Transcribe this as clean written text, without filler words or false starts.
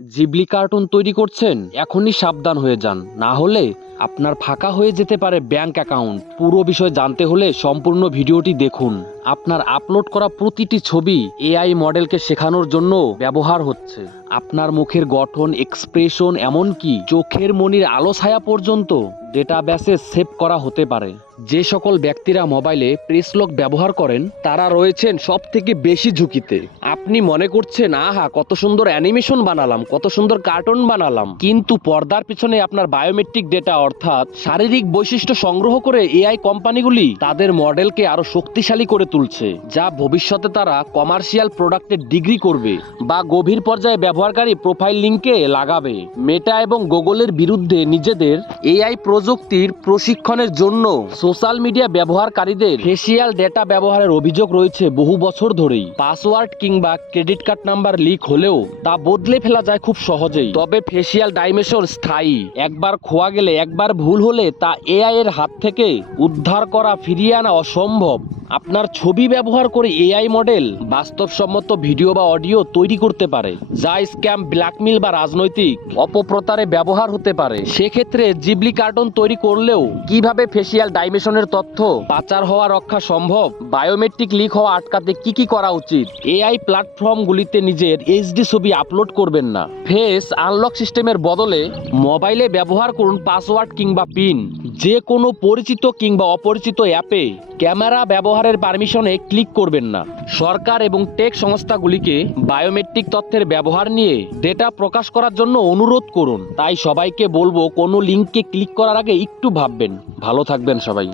Ghibli cartoon তৈরি করছেন, এখনই সাবধান হয়ে যান, না হলে আপনার ফাঁকা হয়ে যেতে পারে ব্যাংক অ্যাকাউন্ট। পুরো বিষয় জানতে হলে সম্পূর্ণ ভিডিওটি দেখুন। আপনার আপলোড করা প্রতিটি ছবি এআই মডেলকে শেখানোর জন্য ব্যবহার হচ্ছে। আপনার মুখের গঠন, এক্সপ্রেশন, এমনকি চোখের মনির আলো ছায়া পর্যন্ত ডেটাবেসে সেভ করা হতে পারে। যে সকল ব্যক্তিরা মোবাইলে প্রেস লক ব্যবহার করেন তারা রয়েছেন সব থেকে বেশি ঝুঁকিতে। আপনি মনে করছেন, আহা কত সুন্দর অ্যানিমেশন বানালাম, কত সুন্দর কার্টুন বানালাম, কিন্তু পর্দার পিছনে আপনার বায়োমেট্রিক ডেটা অর্থাৎ শারীরিক বৈশিষ্ট্য সংগ্রহ করে এআই কোম্পানিগুলি তাদের মডেলকে আরো শক্তিশালী করে তুলছে, যা ভবিষ্যতে তারা কমার্শিয়াল প্রোডাক্টের ডিগ্রি করবে বা গভীর পর্যায়ে ব্যবহারকারী প্রোফাইল লিঙ্কে লাগাবে। মেটা এবং গুগলের বিরুদ্ধে নিজেদের এআই প্রযুক্তির প্রশিক্ষণের জন্য সোশ্যাল মিডিয়া ব্যবহারকারীদের ফেসিয়াল ডেটা ব্যবহারের অভিযোগ রয়েছে বহু বছর ধরেই। পাসওয়ার্ড কিংবা ক্রেডিট কার্ড নাম্বার লিক হলেও তা বদলে ফেলা যায় খুব সহজেই। তবে ফেসিয়াল ডাইমেনশন স্থায়ী, একবার খোয়া গেলে, একবার ভুল হলে তা এআই এর হাত থেকে উদ্ধার করা, ফিরিয়ে আনা অসম্ভব। আপনার ছবি ব্যবহার করে এআই মডেল বাস্তবসম্মত ভিডিও বা অডিও তৈরি করতে পারে, যা স্ক্যাম, ব্ল্যাকমেইল বা রাজনৈতিক অপপ্রচারে ব্যবহার হতে পারে। সেক্ষেত্রে জিবলি কার্টুন তৈরি করলেও কিভাবে ফেসিয়াল ডাইমেনশনের তথ্য পাচার হওয়া রক্ষা সম্ভব, বায়োমেট্রিক লিক হওয়া আটকাতে কি করা উচিত। এআই প্ল্যাটফর্মগুলিতে নিজের এইচডি ছবি আপলোড করবেন না। ফেস আনলক সিস্টেমের বদলে মোবাইলে ব্যবহার করুন পাসওয়ার্ড কিংবা পিন। যে কোনো পরিচিত কিংবা অপরিচিত অ্যাপে ক্যামেরা ব্যবহারের পারমিশনে ক্লিক করবেন না। সরকার এবং টেক সংস্থাগুলিকে বায়োমেট্রিক তথ্যের ব্যবহার নিয়ে ডেটা প্রকাশ করার জন্য অনুরোধ করুন। তাই সবাইকে বলবো, কোনো লিঙ্কে ক্লিক করার আগে একটু ভাববেন। ভালো থাকবেন সবাই।